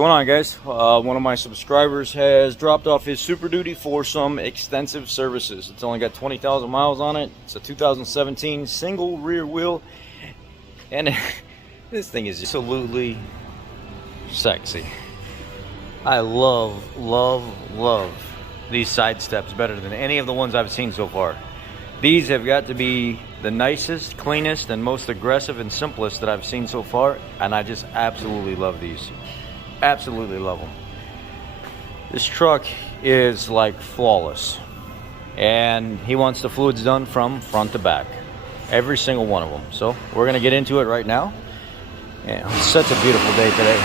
going on, guys? One of my subscribers has dropped off his Superduty for some extensive services. It's only got 20,000 miles on it. It's a 2017 single rear wheel, and this thing is absolutely sexy. I love these side steps better than any of the ones I've seen so far. These have got to be the nicest, cleanest, and most aggressive and simplest that I've seen so far, and I just absolutely love these. Absolutely love them. This truck is like flawless, and he wants the fluids done from front to back, every single one of them. So we're gonna get into it right now. And it's such a beautiful day today.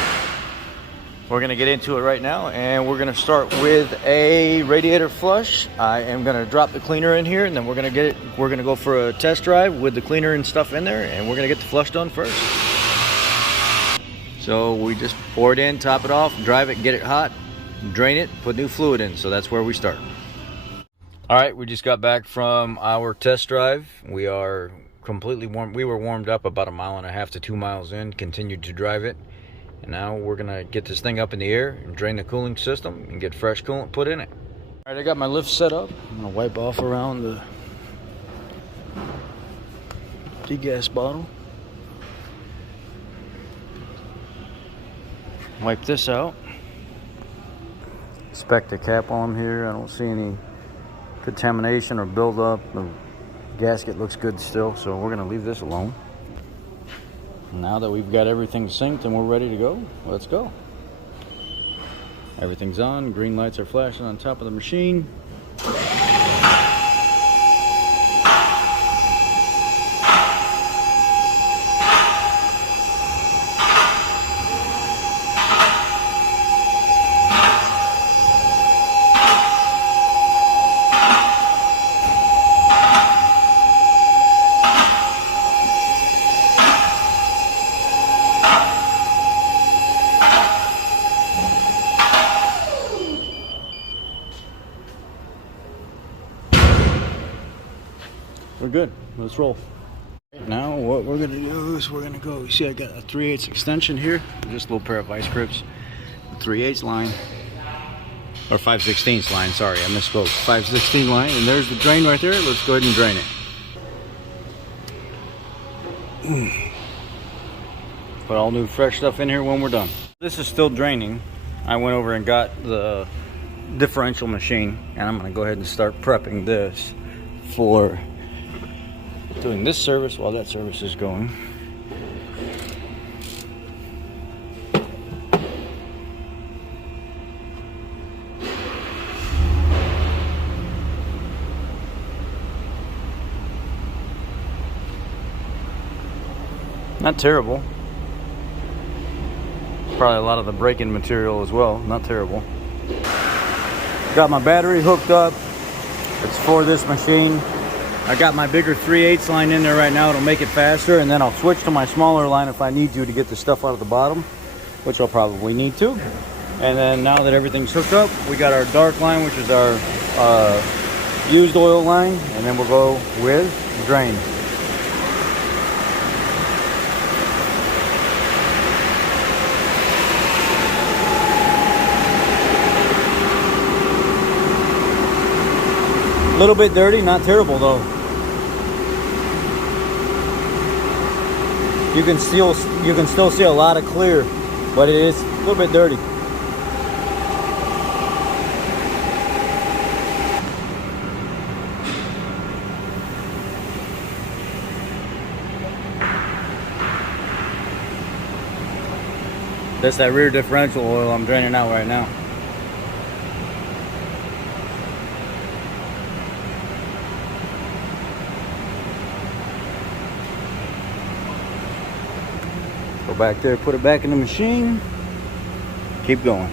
We're gonna get into it right now, and we're gonna start with a radiator flush. I am gonna drop the cleaner in here, and then we're gonna go for a test drive with the cleaner and stuff in there, and we're gonna get the flush done first. So we just pour it in, top it off, drive it, get it hot, drain it, put new fluid in. So that's where we start. All right, we just got back from our test drive. We are completely warm. We were warmed up about 1.5 miles to 2 miles in, continued to drive it. And now we're gonna get this thing up in the air and drain the cooling system and get fresh coolant put in it. All right, I got my lift set up. I'm gonna wipe off around the degas bottle. Wipe this out. Inspect the cap on here. I don't see any contamination or buildup. The gasket looks good still, so we're gonna leave this alone. Now that we've got everything synced and we're ready to go, let's go. Everything's on. Green lights are flashing on top of the machine. We're good. Let's roll. Now what we're gonna do is we're gonna go. You see, I got a 3/8 extension here. Just a little pair of vice grips. 3/8 line, or 5/16 line. Sorry, I misspoke. 5/16 line, and there's the drain right there. Let's go ahead and drain it. Put all new fresh stuff in here when we're done. This is still draining. I went over and got the differential machine, and I'm gonna go ahead and start prepping this for doing this service while that service is going. Not terrible. Probably a lot of the braking material as well. Not terrible. Got my battery hooked up. It's for this machine. I got my bigger 3/8 line in there right now. It'll make it faster, and then I'll switch to my smaller line if I need to get the stuff out of the bottom, which I'll probably need to. And then now that everything's hooked up, we got our dark line, which is our used oil line, and then we'll go with drain. A little bit dirty, not terrible though. You can still see a lot of clear, but it is a little bit dirty. That's that rear differential oil I'm draining out right now. Go back there, put it back in the machine, keep going.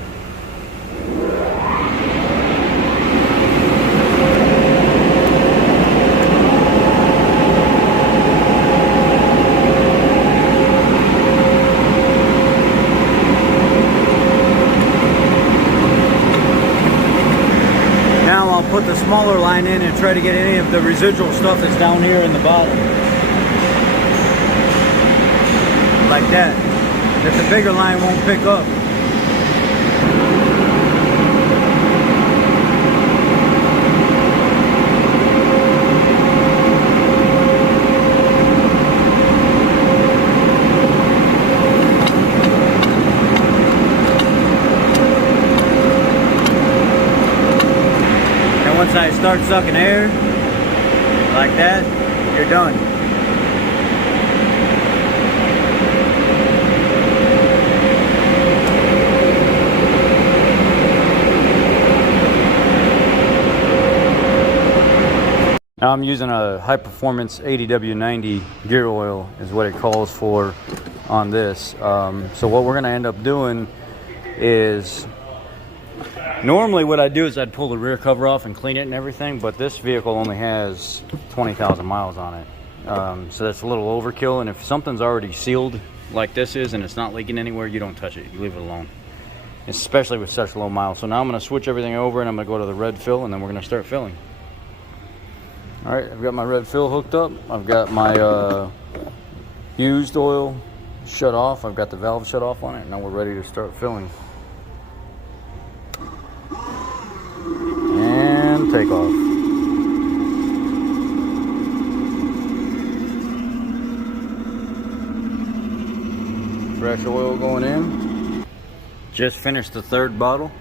Now I'll put the smaller line in and try to get any of the residual stuff that's down here in the bottom. Like that. If the bigger line won't pick up. I start sucking air like that, you're done. Now I'm using a high performance 80W90 gear oil is what it calls for on this. So what we're gonna end up doing is, normally what I'd do is I'd pull the rear cover off and clean it and everything, but this vehicle only has 20,000 miles on it. So that's a little overkill, and if something's already sealed like this is and it's not leaking anywhere, you don't touch it, you leave it alone. Especially with such low miles. So now I'm gonna switch everything over and I'm gonna go to the red fill and then we're gonna start filling. All right, I've got my red fill hooked up. I've got my used oil shut off. I've got the valve shut off on it. Now we're ready to start filling. And take off. Fresh oil going in. Just finished the third bottle.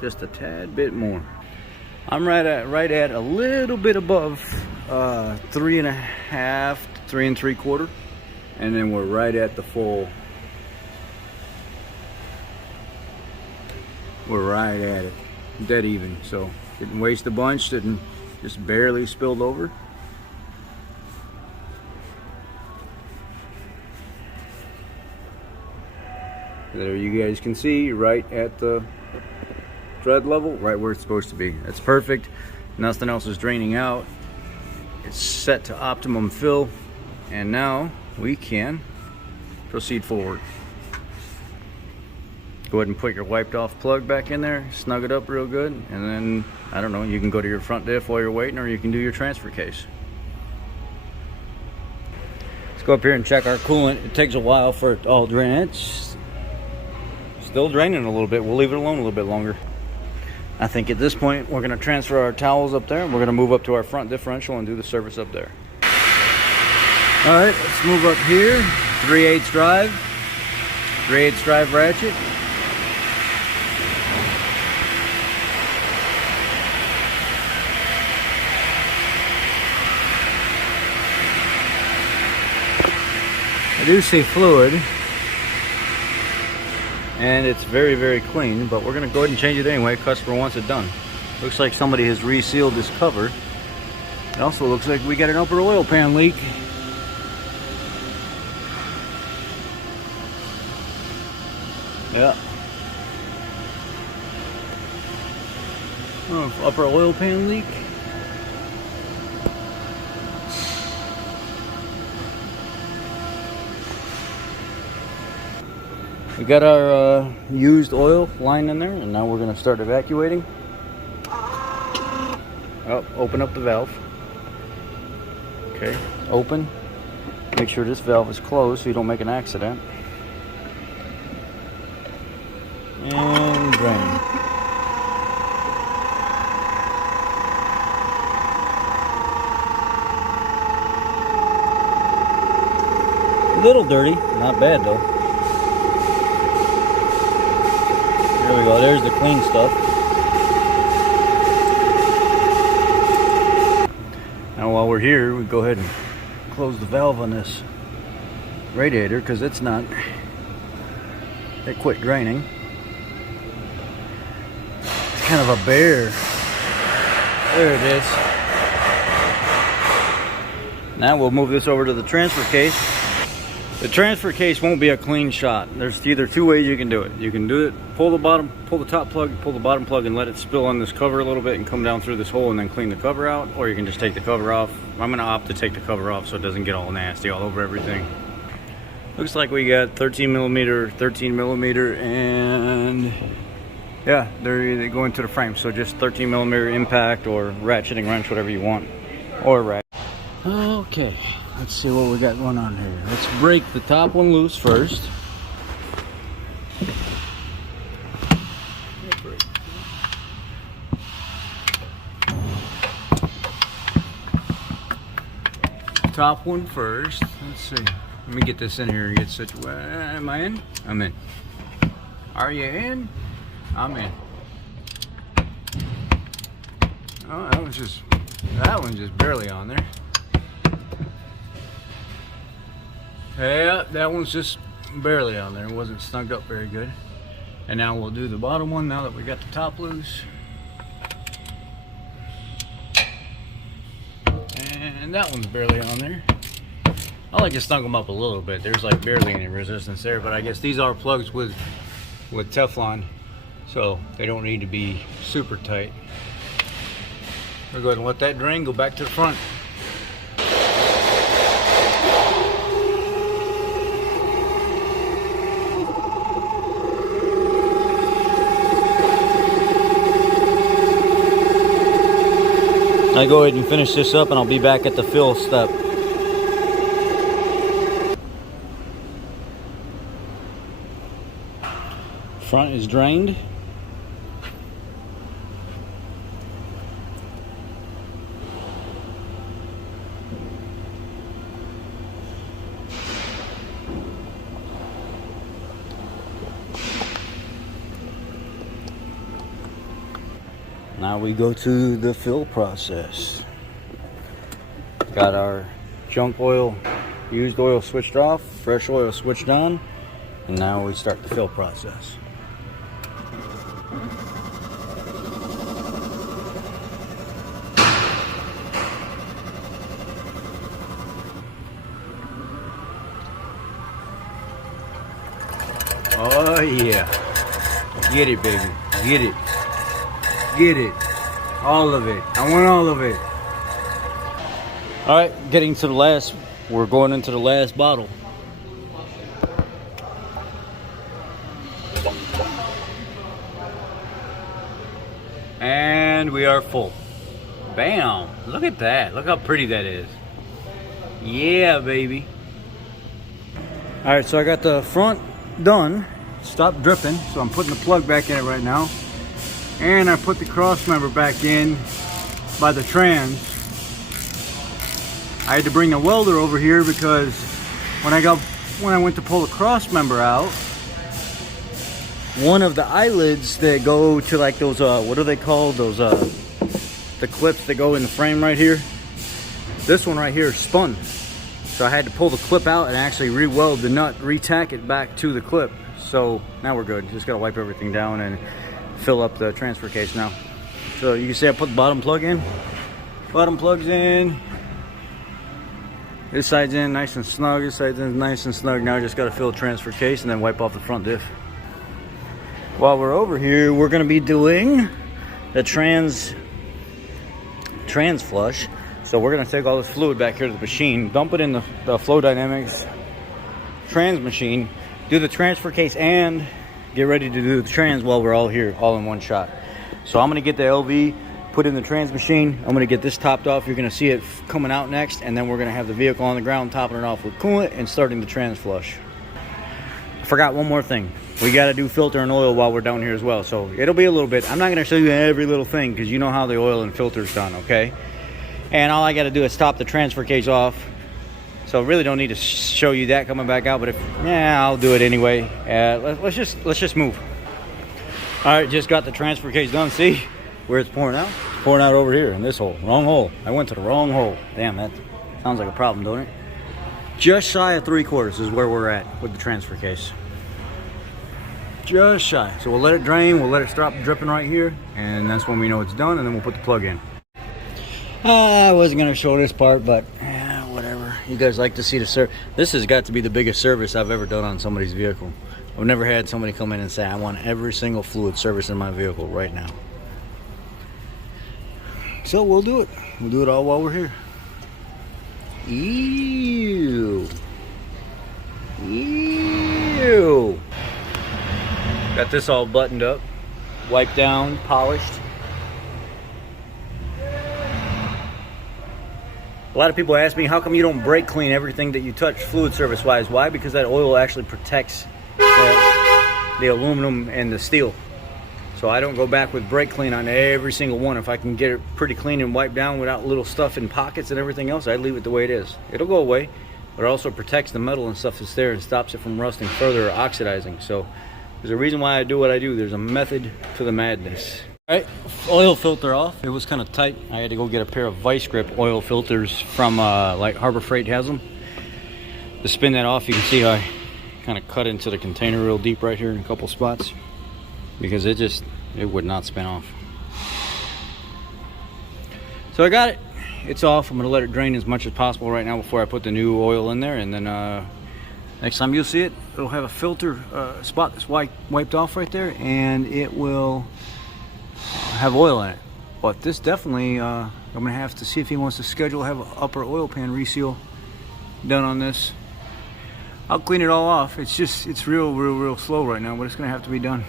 Just a tad bit more. I'm right at a little bit above 3.5 to 3 3/4, and then we're right at the full. We're right at it, dead even. So didn't waste a bunch, didn't, just barely spilled over. There you guys can see, right at the thread level, right where it's supposed to be. That's perfect. Nothing else is draining out. It's set to optimum fill, and now we can proceed forward. Go ahead and put your wiped off plug back in there, snug it up real good, and then, I don't know, you can go to your front diff while you're waiting, or you can do your transfer case. Let's go up here and check our coolant. It takes a while for it to all drain. It's still draining a little bit. We'll leave it alone a little bit longer. I think at this point we're going to transfer our towels up there, and we're going to move up to our front differential and do the service up there. All right, let's move up here. 3/8 drive, 3/8 drive ratchet. I do see fluid, and it's very, very clean, but we're gonna go ahead and change it anyway. Customer wants it done. Looks like somebody has resealed this cover. It also looks like we got an upper oil pan leak. Yeah. Oh, upper oil pan leak. We got our used oil line in there, and now we're going to start evacuating. Oh, open up the valve. Okay, open. Make sure this valve is closed so you don't make an accident. And drain. A little dirty, not bad though. There we go, there's the clean stuff. Now while we're here, we go ahead and close the valve on this radiator because it quit draining. It's kind of a bear. There it is. Now we'll move this over to the transfer case. The transfer case won't be a clean shot. There's either two ways you can do it. You can do it, pull the top plug, pull the bottom plug and let it spill on this cover a little bit and come down through this hole and then clean the cover out, or you can just take the cover off. I'm gonna opt to take the cover off so it doesn't get all nasty all over everything. Looks like we got 13 millimeter, and yeah, they go into the frame. So just 13 millimeter impact or ratcheting wrench, whatever you want, or ratchet. Okay. Let's see what we got going on here. Let's break the top one loose first. Top one first. Let's see. Let me get this in here and get situated. Am I in? I'm in. Are you in? I'm in. Oh, that one's just barely on there. Yeah, that one's just barely on there. It wasn't snugged up very good. And now we'll do the bottom one now that we got the top loose. And that one's barely on there. I like to snug them up a little bit. There's like barely any resistance there, but I guess these are plugs with Teflon, so they don't need to be super tight. We'll go ahead and let that drain, go back to the front. I go ahead and finish this up and I'll be back at the fill step. Front is drained. Now we go to the fill process. Got our junk oil, used oil switched off, fresh oil switched on, and now we start the fill process. Oh yeah. Get it, baby. Get it. Get it. All of it. I want all of it. All right, we're going into the last bottle. And we are full. Bam. Look at that. Look how pretty that is. Yeah, baby. All right, so I got the front done. Stopped dripping, so I'm putting the plug back in it right now. And I put the cross member back in by the trans. I had to bring the welder over here because when I went to pull the cross member out, one of the eyelids that go to like those what are they called, those the clips that go in the frame right here, this one right here spun, so I had to pull the clip out and actually re-weld the nut, re-tack it back to the clip. So now we're good. Just gotta wipe everything down and fill up the transfer case now. So you can see I put the bottom plug in. Bottom plug's in. This side's in nice and snug. This side's in nice and snug. Now I just gotta fill the transfer case and then wipe off the front diff. While we're over here, we're gonna be doing the trans flush. So we're gonna take all this fluid back here to the machine, dump it in the Flow Dynamics trans machine, do the transfer case, and get ready to do the trans while we're all here, all in one shot. So I'm gonna get the LV, put in the trans machine. I'm gonna get this topped off. You're gonna see it coming out next, and then we're gonna have the vehicle on the ground, topping it off with coolant and starting the trans flush. I forgot one more thing. We gotta do filter and oil while we're down here as well. So it'll be a little bit. I'm not gonna show you every little thing because you know how the oil and filter's done, okay? And all I gotta do is top the transfer case off. So really don't need to show you that coming back out, but I'll do it anyway. Let's just move. All right, just got the transfer case done. See where it's pouring out? It's pouring out over here in this hole. Wrong hole. I went to the wrong hole. Damn, that sounds like a problem, don't it? Just shy of 3/4 is where we're at with the transfer case. Just shy. So we'll let it drain. We'll let it stop dripping right here, and that's when we know it's done. And then we'll put the plug in. I wasn't gonna show this part, but whatever. You guys like to see the service. This has got to be the biggest service I've ever done on somebody's vehicle. I've never had somebody come in and say, I want every single fluid service in my vehicle right now. So we'll do it. We'll do it all while we're here. Ew. Ew. Got this all buttoned up, wiped down, polished. A lot of people ask me, how come you don't brake clean everything that you touch fluid service wise? Why? Because that oil actually protects the aluminum and the steel. So I don't go back with brake clean on every single one. If I can get it pretty clean and wiped down without little stuff in pockets and everything else, I leave it the way it is. It'll go away. but it also protects the metal and stuff that's there and stops it from rusting further or oxidizing. So there's a reason why I do what I do. There's a method to the madness. All right, oil filter off. It was kind of tight. I had to go get a pair of vice grip oil filters from like Harbor Freight has them. To spin that off, you can see how I kind of cut into the container real deep right here in a couple spots, because it would not spin off. So I got it. It's off. I'm going to let it drain as much as possible right now before I put the new oil in there, and then next time you'll see it, it'll have a filter spot that's wiped off right there, and it will have oil in it. But this definitely, I'm going to have to see if he wants to schedule, have an upper oil pan reseal done on this. I'll clean it all off. It's real slow right now, but it's going to have to be done.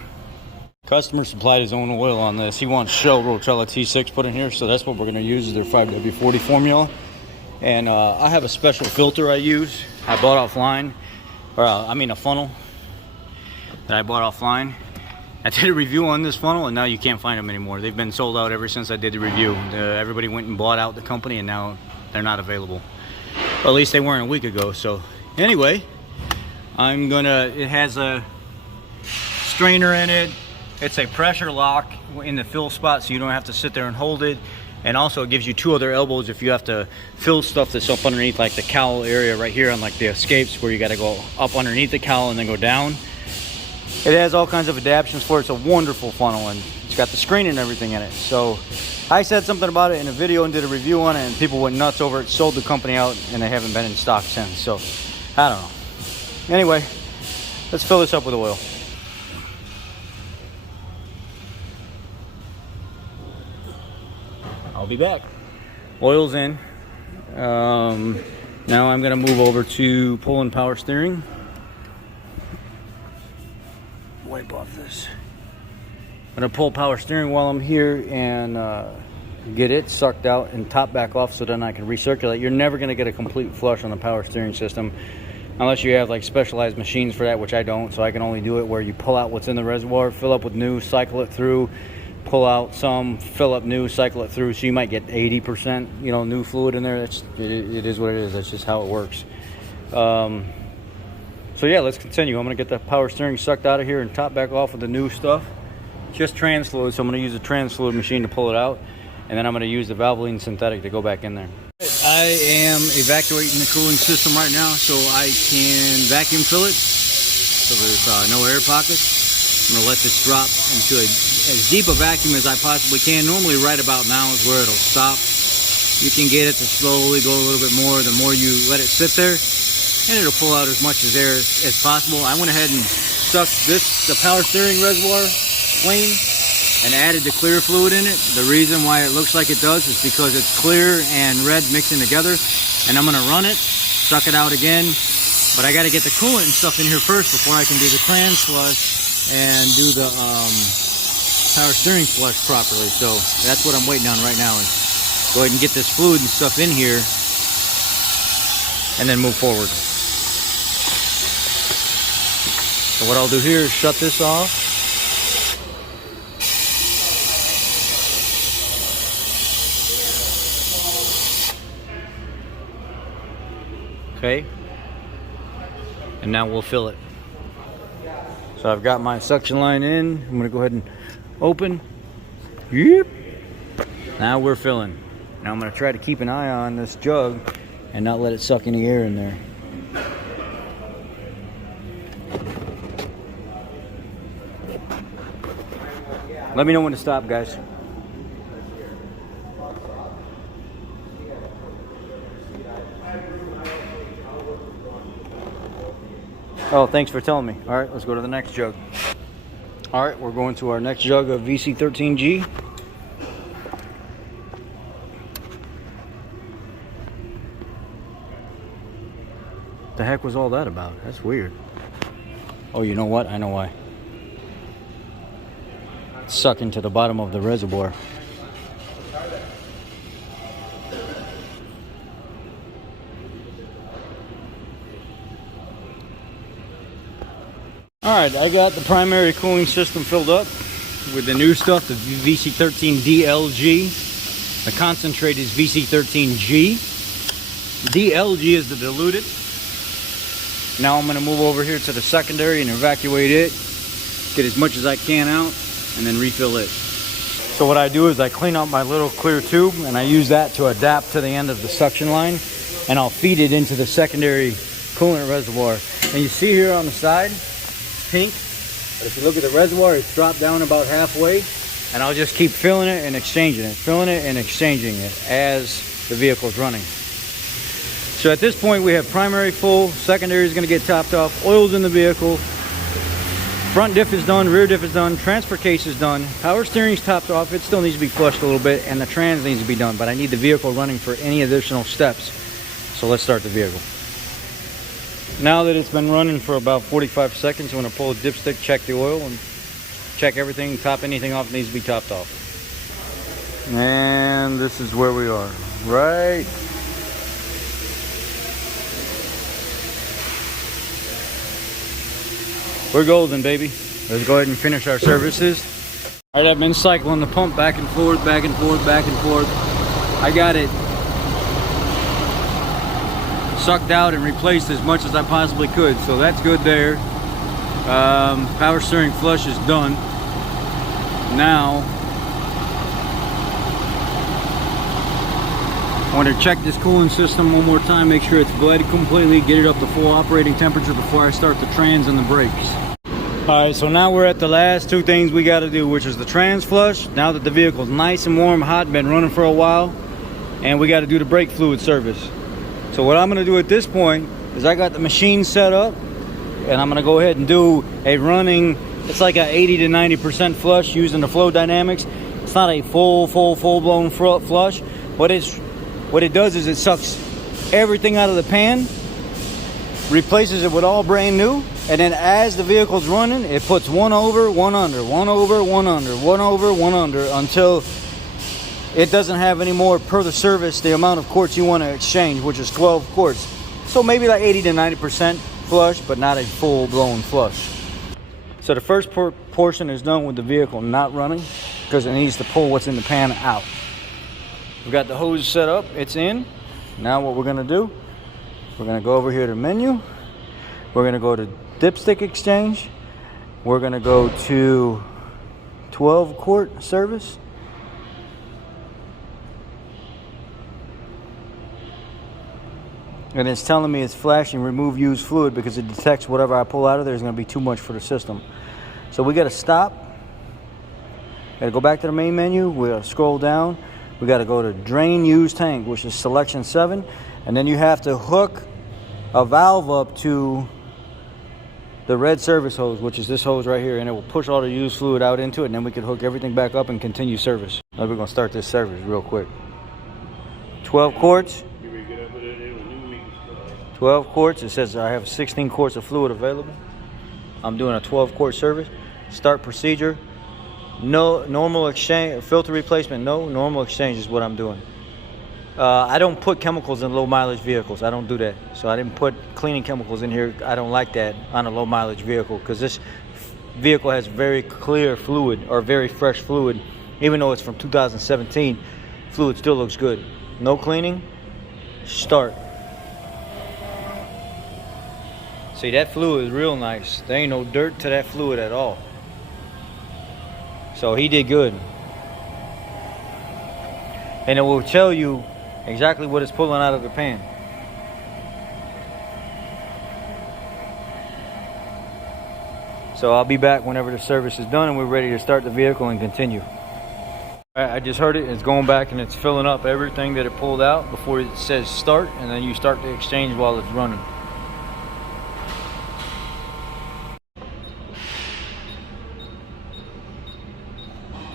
Customer supplied his own oil on this. He wants Shell Rotella T6 put in here, so that's what we're going to use, is their 5W40 formula. And I have a special filter I use. I bought offline, or I mean a funnel that I bought offline. I did a review on this funnel, and now you can't find them anymore. They've been sold out ever since I did the review. Everybody went and bought out the company, and now they're not available. Well, at least they weren't a week ago. So anyway, it has a strainer in it. It's a pressure lock in the fill spot, so you don't have to sit there and hold it. And also it gives you two other elbows if you have to fill stuff that's up underneath, like the cowl area right here on like the escapes, where you got to go up underneath the cowl and then go down. It has all kinds of adaptations for it. It's a wonderful funnel, and it's got the screen and everything in it. So I said something about it in a video and did a review on it, and people went nuts over it, sold the company out, and they haven't been in stock since. So I don't know. Anyway, let's fill this up with oil. I'll be back. Oil's in. Now I'm going to move over to pull and power steering. Wipe off this. I'm going to pull power steering while I'm here and get it sucked out and top back off, so then I can recirculate. You're never going to get a complete flush on the power steering system unless you have like specialized machines for that, which I don't. So I can only do it where you pull out what's in the reservoir, fill up with new, cycle it through, pull out some, fill up new, cycle it through. So you might get 80%, new fluid in there. It is what it is. That's just how it works. So yeah, let's continue. I'm going to get the power steering sucked out of here and top back off with the new stuff. Just trans fluid, so I'm going to use a trans fluid machine to pull it out. And then I'm going to use the Valvoline synthetic to go back in there. I am evacuating the cooling system right now so I can vacuum fill it. So there's no air pockets. I'm going to let this drop into as deep a vacuum as I possibly can. Normally right about now is where it'll stop. You can get it to slowly go a little bit more the more you let it sit there. And it'll pull out as much as air as possible. I went ahead and sucked the power steering reservoir clean and added the clear fluid in it. The reason why it looks like it does is because it's clear and red mixing together. And I'm gonna run it, suck it out again. But I gotta get the coolant and stuff in here first before I can do the trans flush and do the power steering flush properly. So that's what I'm waiting on right now, is go ahead and get this fluid and stuff in here and then move forward. So what I'll do here is shut this off. Okay. And now we'll fill it. So I've got my suction line in. I'm going to go ahead and open. Yep. Now we're filling. Now I'm going to try to keep an eye on this jug and not let it suck any air in there. Let me know when to stop, guys. Oh, thanks for telling me. All right, let's go to the next jug. All right, we're going to our next jug of VC13G. The heck was all that about? That's weird. Oh, you know what? I know why. It's sucking to the bottom of the reservoir. Alright, I got the primary cooling system filled up with the new stuff, the VC13DLG. The concentrate is VC13G. DLG is the diluted. Now I'm going to move over here to the secondary and evacuate it, get as much as I can out, and then refill it. So what I do is I clean up my little clear tube, and I use that to adapt to the end of the suction line, and I'll feed it into the secondary coolant reservoir. And you see here on the side, it's pink, but if you look at the reservoir, it's dropped down about halfway, and I'll just keep filling it and exchanging it, filling it and exchanging it as the vehicle's running. So at this point we have primary full, secondary is going to get topped off, oil's in the vehicle, front diff is done, rear diff is done, transfer case is done, power steering's topped off, it still needs to be flushed a little bit, and the trans needs to be done, but I need the vehicle running for any additional steps. So let's start the vehicle. Now that it's been running for about 45 seconds, I'm going to pull a dipstick, check the oil, and check everything, top anything off that needs to be topped off. And this is where we are, right? We're golden, baby. Let's go ahead and finish our services. All right, I've been cycling the pump back and forth, back and forth, back and forth. I got it sucked out and replaced as much as I possibly could, so that's good there. Power steering flush is done. Now, I want to check this cooling system one more time, make sure it's bled completely, get it up to full operating temperature before I start the trans and the brakes. Alright, so now we're at the last two things we got to do, which is the trans flush. Now that the vehicle's nice and warm, hot, been running for a while, and we got to do the brake fluid service. So what I'm going to do at this point is I got the machine set up, and I'm going to go ahead and do a running, it's like a 80 to 90% flush using the flow dynamics. It's not a full-blown flush. What it does is it sucks everything out of the pan, replaces it with all brand new, and then as the vehicle's running, it puts one over, one under, one over, one under, one over, one under, until it doesn't have any more per the service the amount of quarts you want to exchange, which is 12 quarts. So maybe like 80 to 90% flush, but not a full-blown flush. So the first portion is done with the vehicle not running, because it needs to pull what's in the pan out. We've got the hose set up, it's in. Now what we're gonna do, we're gonna go over here to menu. We're gonna go to dipstick exchange. We're gonna go to 12 quart service. And it's telling me it's flashing remove used fluid because it detects whatever I pull out of there is gonna be too much for the system. So we gotta stop. Gotta go back to the main menu, we gotta scroll down. We got to go to drain used tank, which is selection 7, and then you have to hook a valve up to the red service hose, which is this hose right here, and it will push all the used fluid out into it, and then we can hook everything back up and continue service. Now we're going to start this service real quick. 12 quarts. 12 quarts. It says I have 16 quarts of fluid available. I'm doing a 12 quart service. Start procedure. No normal exchange, filter replacement, no normal exchange is what I'm doing. I don't put chemicals in low mileage vehicles. I don't do that. So I didn't put cleaning chemicals in here. I don't like that on a low mileage vehicle because this vehicle has very clear fluid or very fresh fluid. Even though it's from 2017, fluid still looks good. No cleaning, start. See, that fluid is real nice. There ain't no dirt to that fluid at all. So he did good. And it will tell you exactly what it's pulling out of the pan. So I'll be back whenever the service is done and we're ready to start the vehicle and continue. I just heard it, it's going back and it's filling up everything that it pulled out before it says start, and then you start the exchange while it's running.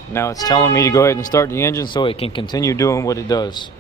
Now it's telling me to go ahead and start the engine so it can continue doing what it does.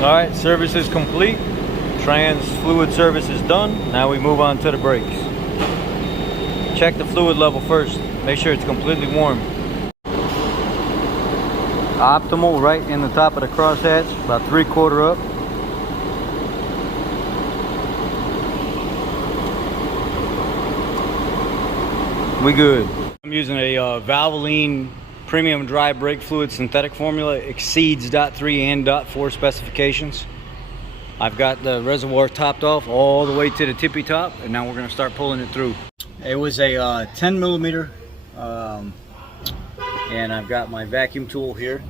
Alright, service is complete. Trans fluid service is done. Now we move on to the brakes. Check the fluid level first. Make sure it's completely warm. Optimal right in the top of the crosshatch, about 3/4 up. We good. I'm using a Valvoline premium dry brake fluid synthetic formula. Exceeds .3 and .4 specifications. I've got the reservoir topped off all the way to the tippy top, and now we're going to start pulling it through. It was a 10 millimeter, and I've got my vacuum tool here.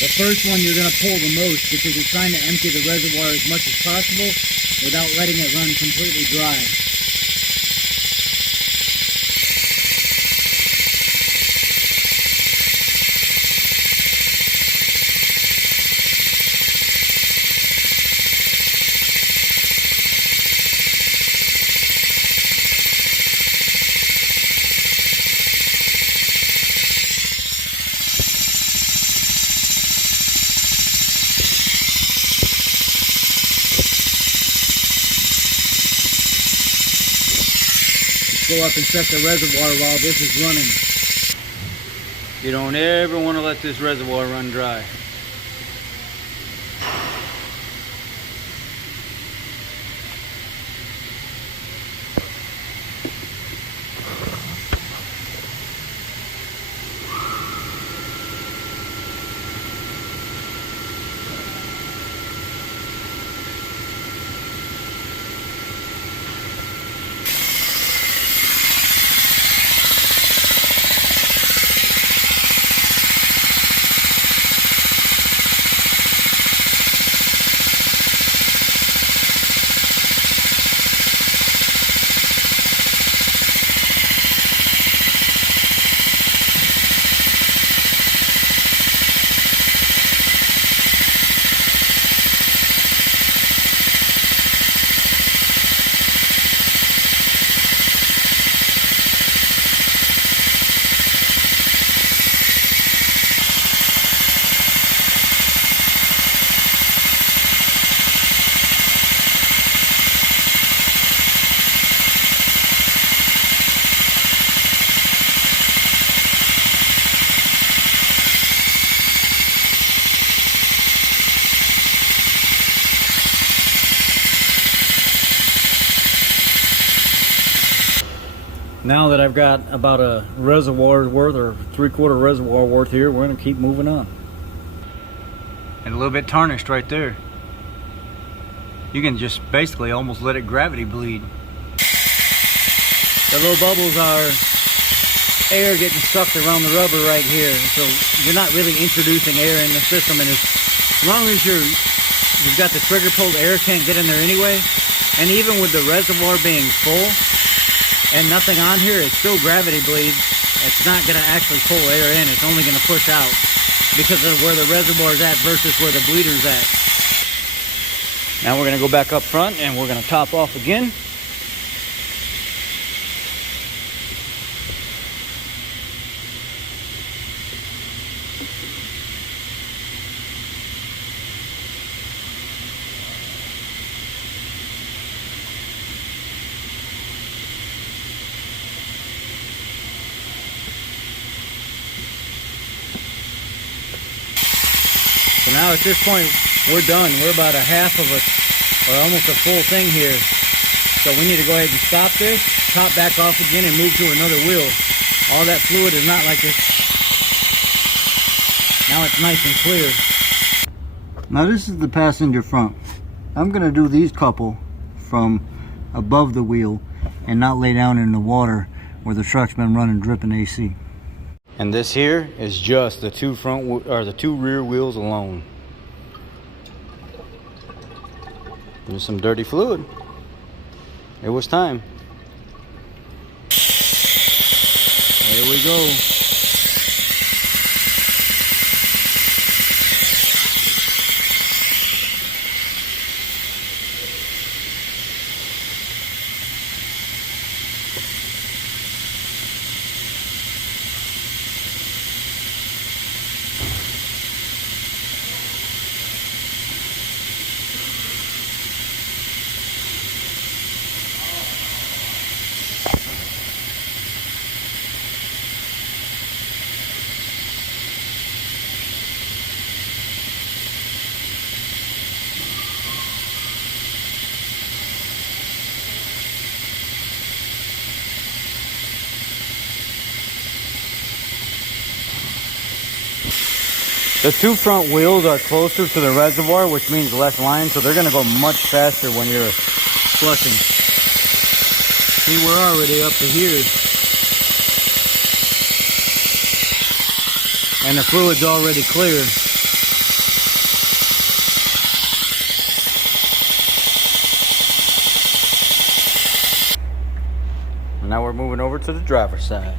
The first one you're going to pull the most because you're trying to empty the reservoir as much as possible without letting it run completely dry. Go up and set the reservoir while this is running. You don't ever want to let this reservoir run dry. Now that I've got about a reservoir worth or 3/4 reservoir worth here, we're going to keep moving on. and a little bit tarnished right there. You can just basically almost let it gravity bleed. The little bubbles are air getting sucked around the rubber right here. So you're not really introducing air in the system, and as long as you've got the trigger pulled, air can't get in there anyway. And even with the reservoir being full and nothing on here, it's still gravity bleeds. It's not going to actually pull air in, it's only going to push out because of where the reservoir is at versus where the bleeder's at. Now we're going to go back up front and we're going to top off again. So now at this point, we're done. We're about a half of a, or almost a full thing here. So we need to go ahead and stop this, top back off again, and move to another wheel. All that fluid is not like this. Now it's nice and clear. Now this is the passenger front. I'm gonna do these couple from above the wheel and not lay down in the water where the truck's been running dripping AC. And this here is just the two the two rear wheels alone. There's some dirty fluid. It was time. There we go. The two front wheels are closer to the reservoir, which means less line, so they're going to go much faster when you're flushing. See, we're already up to here. And the fluid's already clear. Now we're moving over to the driver's side.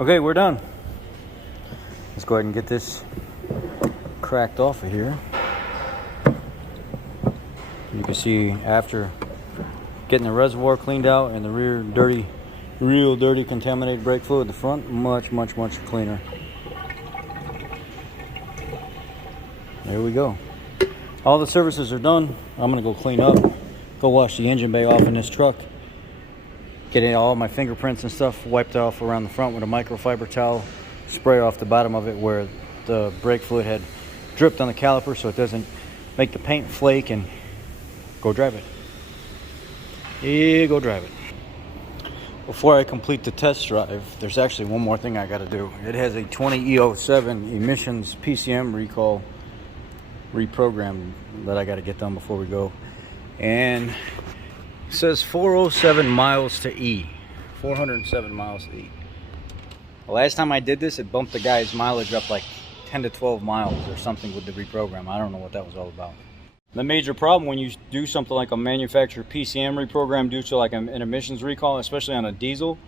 Okay, we're done. Let's go ahead and get this cracked off of here. You can see after getting the reservoir cleaned out and the real dirty contaminated brake fluid, the front much cleaner. There we go. All the services are done. I'm gonna go clean up, go wash the engine bay off in this truck, get all my fingerprints and stuff wiped off around the front with a microfiber towel, spray off the bottom of it where the brake fluid had dripped on the caliper so it doesn't make the paint flake, and go drive it. Yeah, go drive it. Before I complete the test drive, there's actually one more thing I got to do. It has a 20E07 emissions PCM recall reprogram that I got to get done before we go. And it says 407 miles to E. 407 miles to E. The last time I did this, it bumped the guy's mileage up like 10 to 12 miles or something with the reprogram. I don't know what that was all about. The major problem when you do something like a manufacturer PCM reprogram due to like an emissions recall, especially on a diesel,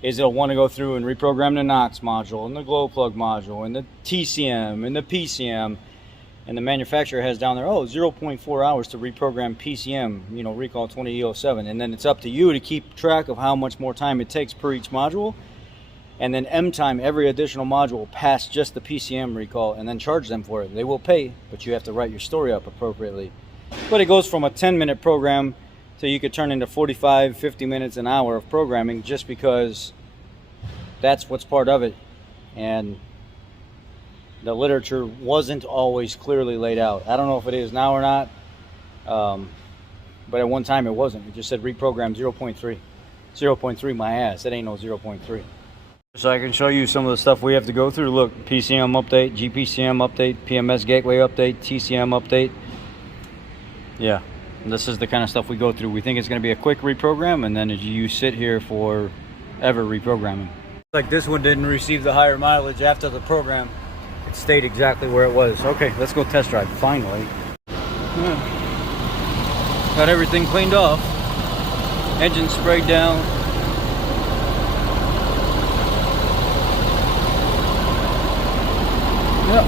is it'll want to go through and reprogram the NOx module and the glow plug module and the TCM and the PCM, and the manufacturer has down there, 0.4 hours to reprogram PCM, you know, recall 20E07, and then it's up to you to keep track of how much more time it takes per each module, and then M time every additional module past just the PCM recall, and then charge them for it. They will pay, but you have to write your story up appropriately. But it goes from a 10-minute program to you could turn into 45, 50 minutes, an hour of programming, just because that's what's part of it. And the literature wasn't always clearly laid out. I don't know if it is now or not, but at one time it wasn't. It just said reprogram 0.3. 0.3 my ass, it ain't no 0.3. So I can show you some of the stuff we have to go through. Look, PCM update, GPCM update, PMS gateway update, TCM update. Yeah, and this is the kind of stuff we go through. We think it's going to be a quick reprogram, and then you sit here for ever reprogramming. Like this one didn't receive the higher mileage after the program. It stayed exactly where it was. Okay, let's go test drive, finally. Yeah. Got everything cleaned off. Engine sprayed down. Yep.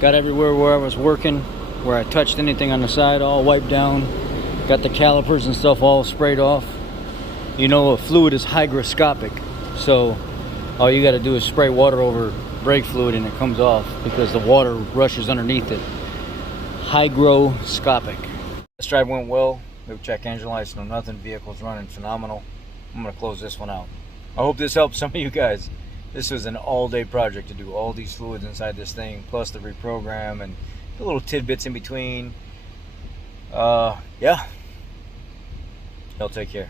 Got everywhere where I was working, where I touched anything on the side, all wiped down. Got the calipers and stuff all sprayed off. You know, a fluid is hygroscopic, so all you got to do is spray water over brake fluid and it comes off because the water rushes underneath it. Hygroscopic. This drive went well. No check engine lights, no nothing. Vehicle's running phenomenal. I'm going to close this one out. I hope this helps some of you guys. This was an all-day project to do all these fluids inside this thing, plus the reprogram and the little tidbits in between. Yeah. Y'all take care.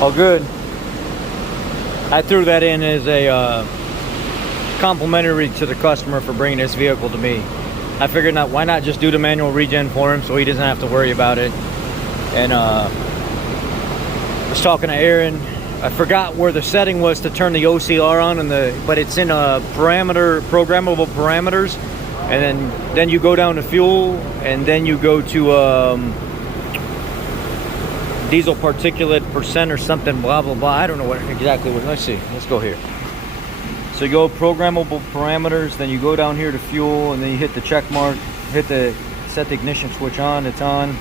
All good. I threw that in as a complimentary to the customer for bringing this vehicle to me. I figured, why not just do the manual regen for him so he doesn't have to worry about it. And I was talking to Aaron. I forgot where the setting was to turn the OCR on, but it's in programmable parameters. And then you go down to fuel, and then you go to diesel particulate percent or something, blah blah blah. I don't know what exactly what. Let's see. Let's go here. So you go programmable parameters, then you go down here to fuel, and then you hit the check mark, set the ignition switch on. It's on,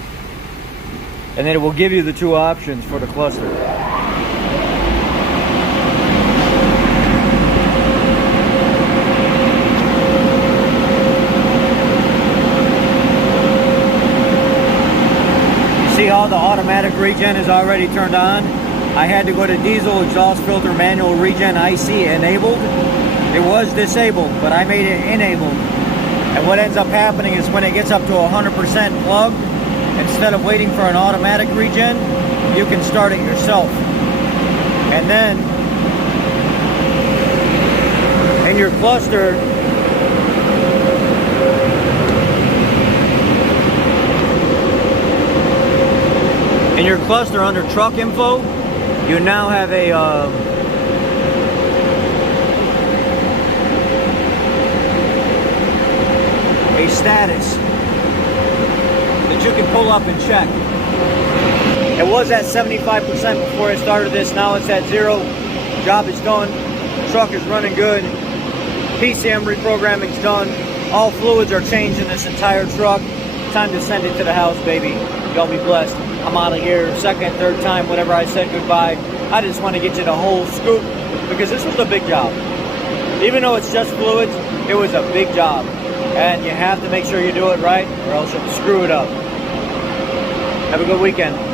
and then it will give you the two options for the cluster. See how the automatic regen is already turned on? I had to go to diesel exhaust filter manual regen IC enabled, It was disabled, but I made it enabled. And what ends up happening is when it gets up to 100% plugged, instead of waiting for an automatic regen, you can start it yourself. And then in your cluster, under truck info, you now have a status that you can pull up and check. It was at 75% before I started this. Now it's at 0. Job is done. Truck is running good. PCM reprogramming's done. All fluids are changed in this entire truck. Time to send it to the house, baby. Y'all be blessed. I'm out of here. Second, third time, whenever I said goodbye. I just want to get you the whole scoop because this was a big job. Even though it's just fluids, it was a big job. And you have to make sure you do it right or else you'll screw it up. Have a good weekend.